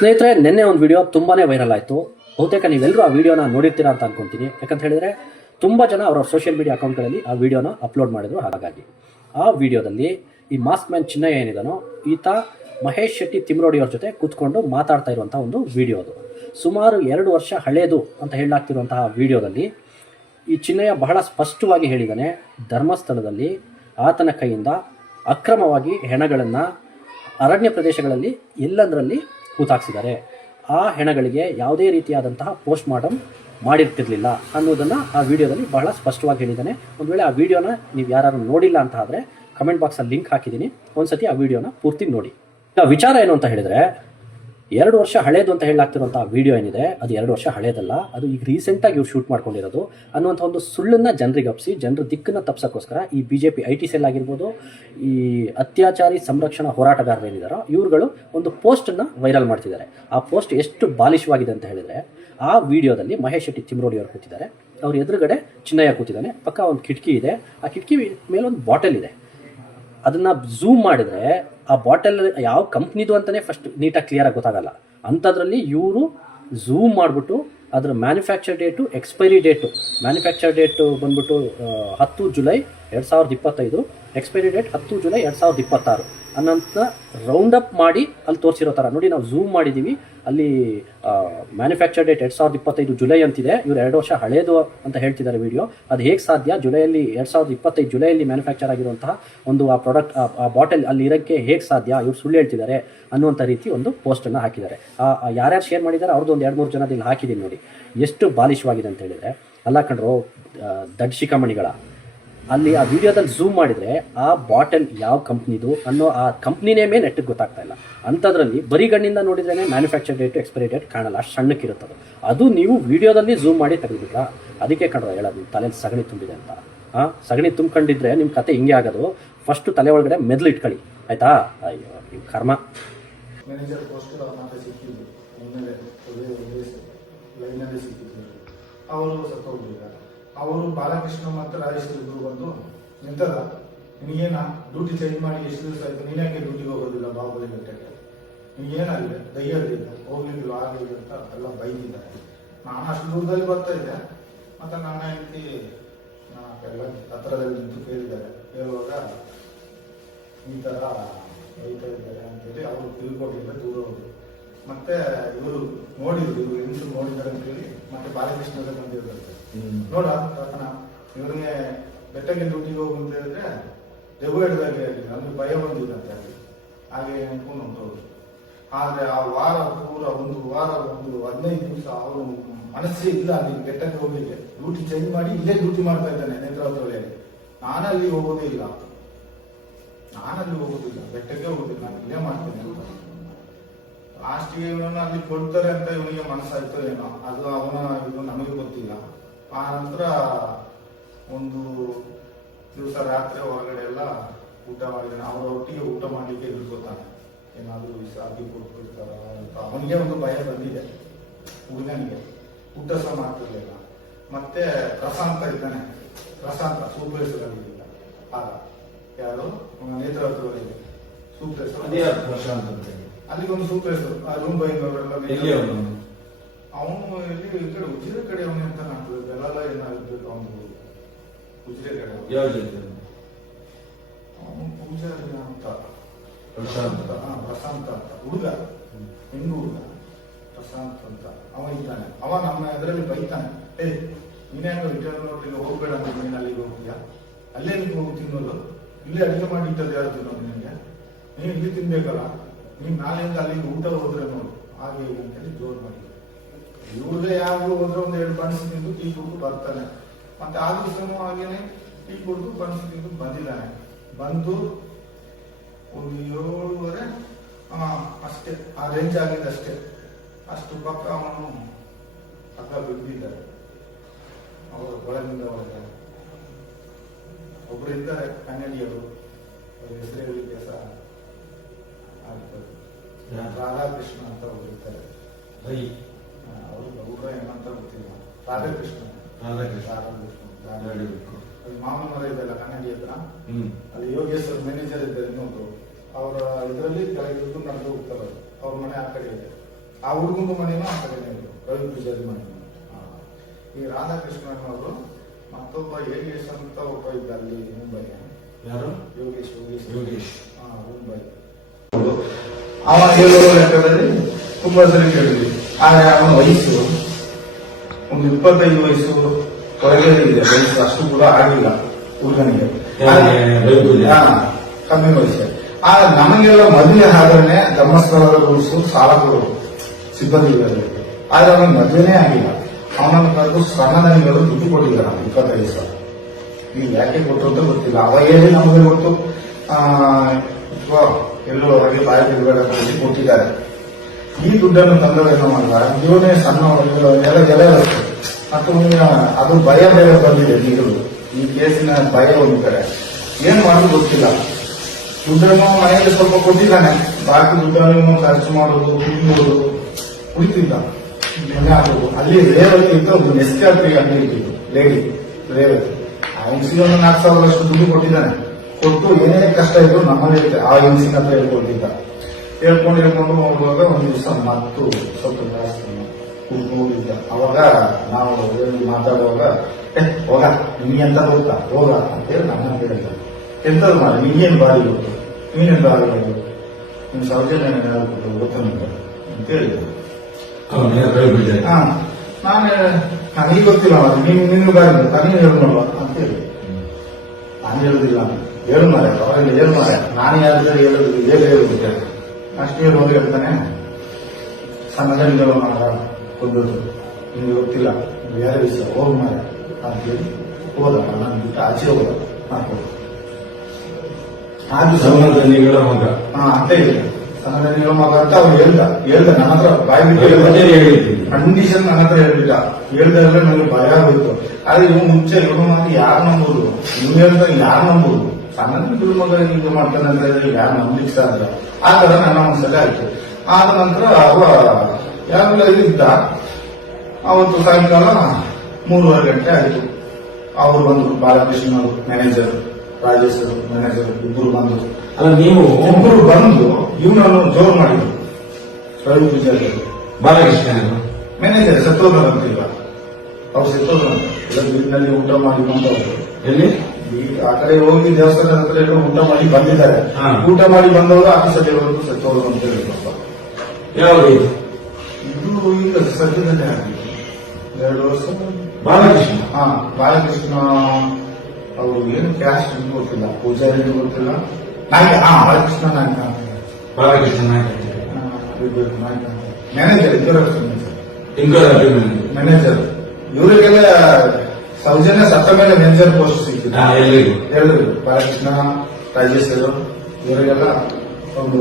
ಸ್ನೇಹಿತರೆ, ನಿನ್ನೆ ಒಂದು ವಿಡಿಯೋ ತುಂಬಾನೇ ವೈರಲ್ ಆಯಿತು. ಬಹುತೇಕ ನೀವೆಲ್ಲರೂ ಆ ವಿಡಿಯೋನ ನೋಡಿರ್ತೀರಾ ಅಂತ ಅನ್ಕೊಂತೀನಿ. ಯಾಕಂತ ಹೇಳಿದ್ರೆ, ತುಂಬ ಜನ ಅವರ ಸೋಷಿಯಲ್ ಮೀಡಿಯಾ ಅಕೌಂಟ್ಗಳಲ್ಲಿ ಆ ವಿಡಿಯೋನ ಅಪ್ಲೋಡ್ ಮಾಡಿದ್ರು. ಹಾಗಾಗಿ ಆ ವಿಡಿಯೋದಲ್ಲಿ ಈ ಮಾಸ್ಕ್ ಮ್ಯಾನ್ ಚಿನ್ನಯ್ಯ ಏನಿದಾನೋ, ಈತ ಮಹೇಶ್ ಶೆಟ್ಟಿ ತಿಮ್ರೋಡಿ ಅವ್ರ ಜೊತೆ ಕೂತ್ಕೊಂಡು ಮಾತಾಡ್ತಾ ಇರುವಂಥ ಒಂದು ವಿಡಿಯೋ ಅದು. ಸುಮಾರು ಎರಡು ವರ್ಷ ಹಳೇದು ಅಂತ ಹೇಳಲಾಗ್ತಿರುವಂತಹ ವಿಡಿಯೋದಲ್ಲಿ ಈ ಚಿನ್ನಯ್ಯ ಬಹಳ ಸ್ಪಷ್ಟವಾಗಿ ಹೇಳಿದ್ದಾನೆ ಧರ್ಮಸ್ಥಳದಲ್ಲಿ ಆತನ ಕೈಯಿಂದ ಅಕ್ರಮವಾಗಿ ಹೆಣಗಳನ್ನು ಅರಣ್ಯ ಪ್ರದೇಶಗಳಲ್ಲಿ ಎಲ್ಲಂದರಲ್ಲಿ ಹೂತಾಕ್ಸಿದ್ದಾರೆ ಆ ಹೆಣಗಳಿಗೆ ಯಾವುದೇ ರೀತಿಯಾದಂತಹ ಪೋಸ್ಟ್ ಮಾರ್ಟಮ್ ಮಾಡಿರ್ತಿರ್ಲಿಲ್ಲ ಅನ್ನೋದನ್ನು ಆ ವಿಡಿಯೋದಲ್ಲಿ ಬಹಳ ಸ್ಪಷ್ಟವಾಗಿ ಹೇಳಿದ್ದಾನೆ. ಒಂದು ವೇಳೆ ಆ ವಿಡಿಯೋನ ನೀವು ಯಾರು ನೋಡಿಲ್ಲ ಅಂತ ಆದರೆ ಕಮೆಂಟ್ ಬಾಕ್ಸಲ್ಲಿ ಲಿಂಕ್ ಹಾಕಿದ್ದೀನಿ. ಒಂದ್ಸತಿ ಆ ವಿಡಿಯೋನ ಪೂರ್ತಿ ನೋಡಿ. ವಿಚಾರ ಏನು ಅಂತ ಹೇಳಿದ್ರೆ ಎರಡು ವರ್ಷ ಹಳೇದು ಅಂತ ಹೇಳಲಾಗ್ತಿರುವಂಥ ವಿಡಿಯೋ ಏನಿದೆ, ಅದು ಎರಡು ವರ್ಷ ಹಳೇದಲ್ಲ, ಅದು ಈಗ ರೀಸೆಂಟಾಗಿ ಇವ್ರು ಶೂಟ್ ಮಾಡ್ಕೊಂಡಿರೋದು ಅನ್ನುವಂಥ ಒಂದು ಸುಳ್ಳನ್ನ ಜನರಿಗೆ ಅಪ್ಸಿ ಜನರ ದಿಕ್ಕನ್ನ ತಪ್ಸೋಕ್ಕೋಸ್ಕರ ಈ B J P I T cell ಆಗಿರ್ಬೋದು, ಈ ಅತ್ಯಾಚಾರಿ ಸಂರಕ್ಷಣಾ ಹೋರಾಟಗಾರರು ಏನಿದಾರೋ, ಇವ್ರುಗಳು ಒಂದು ಪೋಸ್ಟನ್ನು ವೈರಲ್ ಮಾಡ್ತಿದ್ದಾರೆ. ಆ ಪೋಸ್ಟ್ ಎಷ್ಟು ಬಾಲಿಶವಾಗಿದೆ ಅಂತ ಹೇಳಿದರೆ, ಆ ವಿಡಿಯೋದಲ್ಲಿ ಮಹೇಶ್ ಶೆಟ್ಟಿ ತಿಮ್ರೋಡಿ ಅವರು ಕೂತಿದ್ದಾರೆ. ಅವ್ರ ಎದುರುಗಡೆ ಚಿನ್ನಯ್ಯ ಕೂತಿದ್ದಾನೆ. ಪಕ್ಕ ಒಂದು ಕಿಟಕಿ ಇದೆ. ಆ ಕಿಟಕಿ ಮೇಲೆ ಒಂದು ಬಾಟಲ್ ಇದೆ. ಅದನ್ನು ಝೂಮ್ ಮಾಡಿದ್ರೆ ಆ ಬಾಟಲ್ ಯಾವ ಕಂಪ್ನಿದು ಅಂತಲೇ ಫಸ್ಟ್ ನೀಟಾಗಿ ಕ್ಲಿಯರಾಗಿ ಗೊತ್ತಾಗಲ್ಲ. ಅಂಥದ್ರಲ್ಲಿ ಇವರು ಝೂಮ್ ಮಾಡಿಬಿಟ್ಟು ಅದರ manufacture date expiry date manufacture date ಬಂದ್ಬಿಟ್ಟು ಹತ್ತು ಜುಲೈ ಎರಡು ಸಾವಿರದ ಇಪ್ಪತ್ತೈದು. ಎಕ್ಸ್ಪೈರಿ ಡೇಟ್ ಹತ್ತು ಜುಲೈ ಎರಡು ಸಾವಿರದ ಇಪ್ಪತ್ತಾರು. ಅನ್ನೋಂಥ ರೌಂಡ್ ಅಪ್ ಮಾಡಿ ಅಲ್ಲಿ ತೋರಿಸಿರೋ ಥರ ನೋಡಿ ನಾವು ಝೂಮ್ ಮಾಡಿದ್ದೀವಿ ಅಲ್ಲಿ ಮ್ಯಾನುಫ್ಯಾಕ್ಚರ್ ಡೇಟ್ ಎರಡು ಸಾವಿರದ ಇಪ್ಪತ್ತೈದು ಜುಲೈ ಅಂತಿದೆ. ಇವರು ಎರಡು ವರ್ಷ ಹಳೇದು ಅಂತ ಹೇಳ್ತಿದ್ದಾರೆ ವಿಡಿಯೋ ಅದು ಹೇಗೆ ಸಾಧ್ಯ? ಜುಲೈಯಲ್ಲಿ ಎರಡು ಸಾವಿರದ ಇಪ್ಪತ್ತೈದು ಜುಲೈಯಲ್ಲಿ ಮ್ಯಾನುಫ್ಯಾಕ್ಚರ್ ಆಗಿರುವಂತಹ ಒಂದು ಆ ಪ್ರಾಡಕ್ಟ್ ಆ ಬಾಟಲ್ ಅಲ್ಲಿ ಇರೋಕ್ಕೆ ಹೇಗೆ ಸಾಧ್ಯ? ಇವ್ರು ಸುಳ್ಳು ಹೇಳ್ತಿದ್ದಾರೆ ಅನ್ನುವಂಥ ರೀತಿ ಒಂದು ಪೋಸ್ಟನ್ನು ಹಾಕಿದ್ದಾರೆ. ಯಾರ್ಯಾರು ಶೇರ್ ಮಾಡಿದ್ದಾರೆ? ಅವ್ರದ್ದು ಒಂದು ಎರಡು ಮೂರು ಜನ ಇಲ್ಲಿ ಹಾಕಿದ್ದೀನಿ ನೋಡಿ. ಎಷ್ಟು ಬಾಲಿಶವಾಗಿದೆ ಅಂತ ಹೇಳಿದರೆ ಅಲ್ಲ ಕಣ್ರು ಆ, ದಡ್ ಶಿಖಾಮಣಿಗಳ ಅಲ್ಲಿ ಆ ವಿಡಿಯೋದಲ್ಲಿ ಝೂಮ್ ಮಾಡಿದ್ರೆ ಆ ಬಾಟಲ್ ಯಾವ ಕಂಪ್ನಿದು ಅನ್ನೋ ಆ ಕಂಪ್ನಿನೇ ಮೇಲೆ ನೆಟ್ಟಿಗೆ ಗೊತ್ತಾಗ್ತಾ ಇಲ್ಲ. ಅಂಥದ್ರಲ್ಲಿ ಬರೀ ಗಣ್ಣಿಂದ ನೋಡಿದ್ರೇನೆ ಮ್ಯಾನುಫ್ಯಾಕ್ಚರ್ ಡೇಟ್ ಎಕ್ಸ್ಪೈರಿ ಡೇಟ್ ಕಾಣಲ್ಲ ಸಣ್ಣಕ್ಕಿರುತ್ತದು. ಅದು ನೀವು ವಿಡಿಯೋದಲ್ಲಿ ಝೂಮ್ ಮಾಡಿ ತೆಗೆದಿಲ್ಲ ಅದಕ್ಕೆ ಕಂಡ್ರೆ ಹೇಳೋದು ತಲೆಯಲ್ಲಿ ಸಗಣಿ ತುಂಬಿದೆ ಅಂತ. ಹಾಂ ಸಗಣಿ ತುಂಬ್ಕೊಂಡಿದ್ರೆ ನಿಮ್ಮ ಕತೆ ಹಿಂಗೆ ಆಗೋದು. ಫಸ್ಟ್ ತಲೆ ಒಳಗಡೆ ಮೆದ್ಲು ಇಟ್ಕೊಳ್ಳಿ. ಆಯ್ತಾ? ಅಯ್ಯೋ ನಿಮ್ಮ ಕರ್ಮ. ಮ್ಯಾನೇಜರ್ ಸಿಕ್ಕಿದ್ದು. ಅವರು ಬಾಲಕೃಷ್ಣ ಮತ್ತು ರಾಜೇಶ್ವರಿ ಇಬ್ಬರು ಬಂದು ನಿಂತದ, ನಿನಗೇನ ಡ್ಯೂಟಿ ಚೇಂಜ್ ಮಾಡಿ ಎಷ್ಟು ದಿವಸ ಆಯ್ತು? ನೀನ್ಯಾಕೆ ಡ್ಯೂಟಿಗೆ ಹೋಗೋದಿಲ್ಲ? ಬಾಹುಬಲಿ ಬೆಟ್ಟಕ್ಕೆ ನಿನಗೇನಾಗಿದೆ? ಧೈರ್ಯದಿಲ್ಲ ಹೋಗ್ಲಿಲ್ಲ ಆಗಲಿಲ್ಲ ಅಂತ ಎಲ್ಲ ಬೈದಿದ್ದಾರೆ ನಾನು ಅಷ್ಟು ದೂರದಲ್ಲಿ ಬರ್ತಾ ಇದ್ದೆ. ಮತ್ತೆ ನನ್ನ ಹೆಂಡತಿ ಎಲ್ಲ ಹತ್ರದಲ್ಲಿ ನಿಂತು ಕೇಳಿದ್ದಾರೆ. ಕೇಳುವಾಗ ಈ ಥರ ಬೈತಾ ಇದ್ದಾರೆ ಅಂತೇಳಿ ಅವರು ತಿಳ್ಕೊಟ್ಟಿಲ್ಲ ದೂರ ಹೋದ್ರು. ಮತ್ತೆ ಇವರು ನೋಡಿದ್ರು ಇವರು ಹೆಂಗಸರು ನೋಡಿದ್ದಾರೆ ಅಂತೇಳಿ ಮತ್ತೆ ಬಾಲಕೃಷ್ಣ ಬಂದಿರ್ತಾರೆ ನೋಡ ತಾತನ ಇವ್ರಿಗೆ ಬೆಟ್ಟಕ್ಕೆ ಡ್ಯೂಟಿಗೆ ಹೋಗು ಅಂತ ಹೇಳಿದ್ರೆ ದೆವ್ವ ಹಿಡ್ದಾಗೆ ಆಗಿದೆ ಅಂದ್ರೆ ಭಯ ಅಂತ ಹೇಳಿ. ಹಾಗೆ ಅನ್ಕೊಂಡು ಹೊಂಟೋದ್ರು ಆದ್ರೆ ಆ ವಾರ ಪೂರ ಒಂದು ವಾರ ಒಂದು ಹದಿನೈದು ದಿವಸ ಅವರು ಮನಸ್ಸೇ ಇಲ್ಲ ಅಲ್ಲಿ ಬೆಟ್ಟಕ್ಕೆ ಹೋಗ್ಲಿಕ್ಕೆ. ಡ್ಯೂಟಿ ಚೇಂಜ್ ಮಾಡಿ ಇಲ್ಲೇ ಡ್ಯೂಟಿ ಮಾಡ್ತಾ ಇದ್ದಾನೆ ನೇತ್ರಾವತಿಯಲ್ಲಿ ನಾನಲ್ಲಿ ಹೋಗೋದೇ ಇಲ್ಲ. ನಾನಲ್ಲಿ ಹೋಗೋದಿಲ್ಲ ಬೆಟ್ಟಕ್ಕೆ ಹೋಗೋದಿಲ್ಲ ನಾನು ಇಲ್ಲೇ ಮಾಡ್ತೇನೆ ಅಂತ. ಲಾಸ್ಟ್ಗೆ ಇವನನ್ನ ಅಲ್ಲಿ ಕೊಡ್ತಾರೆ ಅಂತ ಇವನಿಗೆ ಮನಸ್ಸಾಯ್ತೋ ಏನೋ, ಅದು ಅವನ ಇದು ನಮಗೆ ಗೊತ್ತಿಲ್ಲ. ಆ ನಂತರ ಒಂದು ದಿವಸ ರಾತ್ರಿ ಹೊರಗಡೆ ಎಲ್ಲ ಊಟ ಮಾಡಿದ್ದಾನೆ. ಅವರ ಒಟ್ಟಿಗೆ ಊಟ ಮಾಡಲಿಕ್ಕೆ ಎದುರ್ಕೋತಾನೆ. ಏನಾದರೂ ವಿಷ ಕೊಟ್ಬಿಡ್ತಾರ ಅಂತ ಅವನಿಗೆ ಒಂದು ಭಯ ಬಂದಿದೆ. ಹುಡುಗನಿಗೆ. ಊಟ ಸಹ ಮಾಡ್ತಿರ್ಲಿಲ್ಲ. ಮತ್ತೆ ಪ್ರಶಾಂತ ಇದ್ದಾನೆ. ಪ್ರಶಾಂತ ಸೂಪರ್ ಹೆಸರಾಗಿದ್ದಿಲ್ಲ ಆಗ ಯಾರು? ಯಾರು ಪ್ರಶಾಂತ್ ಅಂತ. ಅಲ್ಲಿಗೆ ಒಂದು ಸೂಪರ್ ಹೆಸರು ಆ ರೂಮ್ ಬೈಂಗ್ ಎಲ್ಲಿ ಅವನು? ಎಲ್ಲಿ ಈ ಕಡೆ ಉಜಿರೆ ಕಡೆ ಅವನು ಅಂತ ಕಾಣ್ತದೆ. ಬೆಲಾಲ ಏನಾಗಿರ್ಬೇಕು ಅವನು ಉಜಿರೆ ಕಡೆ. ಯಾವ ಜೊತೆ ಅವನು? ಪೂಜಾರಿ ಅಂತ. ಪ್ರಶಾಂತ. ಹಾ, ಪ್ರಶಾಂತ ಅಂತ. ಹುಡುಗ. ಹೆಣ್ಣು ಹುಡುಗ. ಪ್ರಶಾಂತ್ ಅಂತ. ಅವ ಇದ್ದಾನೆ. ಅವ ನಮ್ಮ ಇದರಲ್ಲಿ ಬೈತಾನೆ. ಏ ನೀನೇ ರಿಟರ್ನ್ ನೋಡ್ಲಿಕ್ಕೆ ಹೋಗ್ಬೇಡ ಅಂತ ನೀನು ಅಲ್ಲಿಗೆ ಹೋಗ್ತೀಯಾ? ಅಲ್ಲೇ ನಿಮ್ಗೆ ಹೋಗಿ ತಿನ್ನೋದು? ಇಲ್ಲೇ ಅಡುಗೆ ಮಾಡಿ ಇಟ್ಟದ್ದು ಯಾರು ತಿನ್ನೋದು ನಿನಗೆ? ನೀನು ಇಲ್ಲಿ ತಿನ್ಬೇಕಲ್ಲ? ನೀನು ನಾಳೆಯಿಂದ ಅಲ್ಲಿಗೆ ಊಟ ಹೋದ್ರೆ ನೋಡಿ. ಹಾಗೆ ಅಂತ ಅಂತೇಳಿ ಜೋರ್ ಮಾಡಿ. ಇವ್ರಿಗೆ ಯಾರು ಹೋದ್ರೆ ಒಂದು ಎರಡು ಬಣ್ಣ ತಿಂದು ಟೀ ಕುಡಿದು ಬರ್ತಾನೆ. ಮತ್ತೆ ಆ ದಿವಸನೂ ಹಾಗೇನೆ ಟೀ ಕುಡಿದು ಬಣ್ಣ ತಿಂದು ಬಂದಿದ್ದಾನೆ. ಬಂದು ಒಂದು ಏಳುವರೆ ಅಷ್ಟೇ. ಆ ರೇಂಜ್ ಆಗಿದೆ ಅಷ್ಟೇ. ಅಷ್ಟು ಪಕ್ಕ ಅವನು ಅಕ್ಕ ಬಿದ್ದಿದ್ದಾರೆ ಅವರ ಒಳಗಿಂದ ಒಳಗೆ. ಒಬ್ರು ಇದ್ದಾರೆ ಕನ್ನಡಿಯರು. ಅವ್ರ ಹೆಸರು ಸಹ ಆಗ್ತದೆ ರಾಧಾಕೃಷ್ಣ ಅಂತ ಬೈ ಆ, ಅವರು ಗೌಡ್ರ ಏನಂತ ಗೊತ್ತಿಲ್ಲ. ರಾಧಾಕೃಷ್ಣ. ರಾಧಾಕೃಷ್ಣ. ರಾಧಾಕೃಷ್ಣ ಅಲ್ಲಿ ಮಾಮನ ಮರ ಇದೆಯಲ್ಲ ಕನ್ನಡಿ ಹತ್ರ. ಹ್ಮ್. ಅಲ್ಲಿ ಯೋಗೇಶ್ವರ್ ಮ್ಯಾನೇಜರ್ ಇದ್ದಾರೆ ಇನ್ನೊಬ್ರು. ಅವರ ಇದರಲ್ಲಿ ಕೆಳಗೆ ಇದ್ದು ನಡೆದು ಹೋಗ್ತಾರೆ ಅವ್ರ. ಮನೆ ಆ ಕಡೆ ಇದೆ. ಆ ಹುಡುಗಂದು ಮನೆನೂ ಆ ಕಡೆನೇ ಇತ್ತು ರವಿ ಪೂಜಾರಿ ಮನೆ. ಈ ರಾಧಾಕೃಷ್ಣನ್ ಅವರು ಮತ್ತೊಬ್ಬ ಯೋಗೇಶ್ ಅಂತ ಒಬ್ಬ ಇದ್ದ ಅಲ್ಲಿ ಮುಂಬೈ ಯಾರು? ಯೋಗೇಶ್ ಯೋಗೇಶ್. ಯೋಗೇಶ್. ಹಾ ಮುಂಬೈ. ಅವ ಹೇಳುವ ಲೆಕ್ಕದಲ್ಲಿ ತುಂಬಾ ಸರಿ ಕೇಳಿದ್ವಿ. ಆದ್ರೆ ಅವನ ವಯಸ್ಸು ಒಂದು ಇಪ್ಪತ್ತೈದು ವಯಸ್ಸು ಒಳಗೆ ಇದೆ ವಯಸ್ಸು ಅಷ್ಟು ಕೂಡ ಆಗಿಲ್ಲ ಹುಡುಗನಿಗೆ ಕಮ್ಮಿ ವಯಸ್ಸು. ಆ ನಮಗೆಲ್ಲ ಮದುವೆ ಆದ್ರೆ ಧರ್ಮಸ್ಥಳದ ರೂಲ್ಸ್ ಸಾಲ ಕೊಡೋದು ಸಿಬ್ಬಂದಿಗಳಲ್ಲಿ ಆದ್ರೆ ಅವನಿಗೆ ಮದುವೆನೇ ಆಗಿಲ್ಲ. ಅವನನ್ನು ಕರೆದು ಸಣ್ಣದನಿಗಳು ದುಡ್ಡು ಕೊಟ್ಟಿದ್ದಾರೆ ಇಪ್ಪತ್ತೈದು ಸಾವಿರ. ಈಗ ಯಾಕೆ ಕೊಟ್ಟರು ಅಂತ ಗೊತ್ತಿಲ್ಲ. ಅವಾಗ ಹೇಳಿ ನಮಗೆ ಗೊತ್ತು. ಆ, ಅವರಿಗೆ ಬಾಯಿ ಬಿಡಬೇಡ ಕೂತಿದ್ದಾರೆ. ಈ ದುಡ್ಡನ್ನು ತಂದವೇನು ಅಲ್ಲ ಇವನೇ ಸಣ್ಣ ಎಲ್ಲ ಜಲ ಮತ್ತು ಅದು ಭಯ ಬೇರೆ ಬಂದಿದೆ ನೀರು. ಈ ಕೇಸಿನ ಭಯ ಒಂದು ಕಡೆ ಏನ್ ಮಾಡೋದು ಗೊತ್ತಿಲ್ಲ. ದುಡ್ಡನ್ನು ಮನೆಯಲ್ಲಿ ಸ್ವಲ್ಪ ಕೊಟ್ಟಿದ್ದಾನೆ. ಬಾಕಿ ದುಡ್ಡನ್ನು ಖರ್ಚು ಮಾಡೋದು ಮನೆ ಹಾಕೋದು ಅಲ್ಲಿ ರೇವತಿ ಅಂತ ಒಂದು ನೆಸ್ಕ್ಯಾಫೆ ಅಲ್ಲಿ ಲೇಡಿ ರೇವತಿ. ಆ ನಾಲ್ಕು ಸಾವಿರ ಅಷ್ಟು ದುಡ್ಡು ಕೊಟ್ಟಿದ್ದಾನೆ. ಕೊಟ್ಟು ಏನೇ ಕಷ್ಟ ಇದ್ರು ನಮ್ಮಲ್ಲಿ ಇದೆ ಆ ಹೆಂಗಸಿನ ಹತ್ರ ಹೇಳ್ಕೊಂಡಿದ್ದ ಹೇಳ್ಕೊಂಡು ಹೇಳ್ಕೊಂಡು ಹೋಗುವಾಗ ಒಂದು ದಿವಸ ಮತ್ತು ಸ್ವಲ್ಪ ಜಾಸ್ತಿ ಕೂತ್ಕೊಂಡಿದ್ದ ಅವಾಗ ನಾವು ಏನು ಮಾತಾಡುವಾಗ ಏ ಹೋಗ ನಿಮ್ಗೆ ಎಂತ ಗೊತ್ತಾ ಹೋಗ ಅಂತೇಳಿ ನಮ್ಮ ಹೇಳಿದ ಎಂತ ಮಾಡಿ ನೀನೇನ್ ಬಾರಿ ಗೊತ್ತು ನೀನೇನು ಬಾರಿ ಗೊತ್ತು ನಿಮ್ ಸೌಜನ್ಯ ಹೇಳ್ಕೊಟ್ಟು ಗೊತ್ತು ಅಂತ ಹೇಳಿದ್ರು ಹಾ ನಾನು ನನಗೆ ಗೊತ್ತಿಲ್ಲ ನೀನು ನೀನು ನಿನ್ನ ಬಾರಿ ಗೊತ್ತಾ ನೀನು ಹೇಳ್ಕೊಳ್ವ ಅಂತ ಹೇಳಿ ನಾನು ಹೇಳುದಿಲ್ಲ. ಹೇಳು ಮಾರೆ ಅವರಲ್ಲಿ ಏನು ಮಾರೆ ನಾನು ಯಾರು ಹೇಳೋದು ಹೇಗೆ ಹೇಳುತ್ತೆ ಅಷ್ಟೇ ಹೇಳಿ ಹೋಗಿ ಹೇಳ್ತಾನೆ ಸಣ್ಣದಲ್ಲಿರೋ ಮಾರ ಕೊಂದದ್ದು ನಿಮ್ಗೆ ಗೊತ್ತಿಲ್ಲ ಬೇರೆ ವಿಷಯ ಹೋಗಿ ಮಾರೆ ಅಂತ ಹೇಳಿ ಹೋದ ನಾನು ಬಿಟ್ಟು ಆಚೆ ಹೋದ ಆ ದಿವಸ ಸಮಾಜನಿಗಳ ಮಗ ಹಾ ಅಂತ ಇದೆ ಸಣ್ಣದಲ್ಲಿರೋ ಮಗ ಅಂತ ಅವ್ರು ಹೇಳ್ದ. ಹೇಳ್ದ ನನ್ನ ಹತ್ರ ಬಾಯಿ ಬಿಟ್ಟು ರವಿ ಹೇಳ್ದ. ಪೂಜಾರಿ ಹೇಳಿದ್ದೀನಿ ಕಂಡೀಷನ್ ನನ್ನ ಹತ್ರ ಹೇಳ್ಬಿಟ್ಟ ಹೇಳ್ದಾಗ ನನಗೆ ಭಯ ಆಗೋಯ್ತು. ಆದ್ರೆ ಇವ್ ಮುಂಚೆ ಇವ್ರ ಮಾತು ಯಾರು ನಂಬೋದು ನೀವು ಹೇಳ್ದಾಗ ಯಾರು ನಂಬೋದು ಸಣ್ಣ ಬಿಡು ಮಗ ಈಗ ಮಾಡ್ತಾನೆ ಅಂತ ಹೇಳಿ ಯಾರು ನಂಬಲಿಕ್ಕೆ ಸಾಧ್ಯ ಆ ತರ ನನ್ನ ಮನಸ್ಸಲ್ಲಿ ಆಯ್ತು. ಆದ ನಂತರ ಅವ ಯಾರೆಲ್ಲ ಇದ್ದ ಅವತ್ತು ಸಾಯಂಕಾಲ ಮೂರುವರೆ ಗಂಟೆ ಆಯ್ತು. ಅವರು ಬಂದು ಬಾಲಕೃಷ್ಣ ಮ್ಯಾನೇಜರ್ ರಾಜೇಶ್ ಮ್ಯಾನೇಜರ್ ಇಬ್ಬರು ಬಂದರು ಅಲ್ಲ ನೀವು ಒಬ್ಬರು ಬಂದು ಇವನನ್ನು ಜೋರು ಮಾಡಿದ್ರು. ಸ್ವಯಂ ಪೂಜಾರಿ ಬಾಲಕೃಷ್ಣ ಮ್ಯಾನೇಜರ್ ಸತ್ತೋದ್ರ ಅಂತ ಈಗ ಅವ್ರು ಸತ್ತೋದ್ರ ಅಂತ ಊಟ ಮಾಡಿ ಬಂದವರು. ಎಲ್ಲಿ? ಈ ಆ ಕಡೆ ಹೋಗಿ ದೇವಸ್ಥಾನದ ಹತ್ರ ಎಲ್ಲರೂ ಊಟ ಮಾಡಿ ಬಂದಿದ್ದಾರೆ. ಊಟ ಮಾಡಿ ಬಂದವರು ಆ ಇರೋದು ಸತ್ತೋದ್ರು ಅಂತ ಹೇಳಿದ್ರಪ್ಪ ಯಾವುದು? ಇದು? ಈಗ ಸದ್ಯದಲ್ಲೇ ಆಗಿದೆ ಎರಡು ವರ್ಷ. ಬಾಲಕೃಷ್ಣ? ಹಾ ಬಾಲಕೃಷ್ಣ ಅವರು ಏನು ಕ್ಯಾಶ್ ಗೊತ್ತಿಲ್ಲ. ಪೂಜಾರಿ ಗೊತ್ತಿಲ್ಲ. ನಾಯ್ಕ ಹಾ ಬಾಲಕೃಷ್ಣ ನಾಯ್ಕ. ಬಾಲಕೃಷ್ಣ ನಾಯಕ. ನಾಯ್ಕ. ಮ್ಯಾನೇಜರ್ ಇಂಕರ್ ಮ್ಯಾನೇಜರ್ ಇವರಿಗೆಲ್ಲ ಸೌಜನ್ಯ ಸತ್ತ ಮೇಲೆ ಮ್ಯಾನೇಜರ್ ಪೋಸ್ಟ್ ಸಿಕ್ಕಿದೆ. ಎಲ್ಲರಿಗೂ ಬಾಲಕೃಷ್ಣ ರಾಜೇಶ್ ಇವರಿಗೆಲ್ಲ ಒಂದು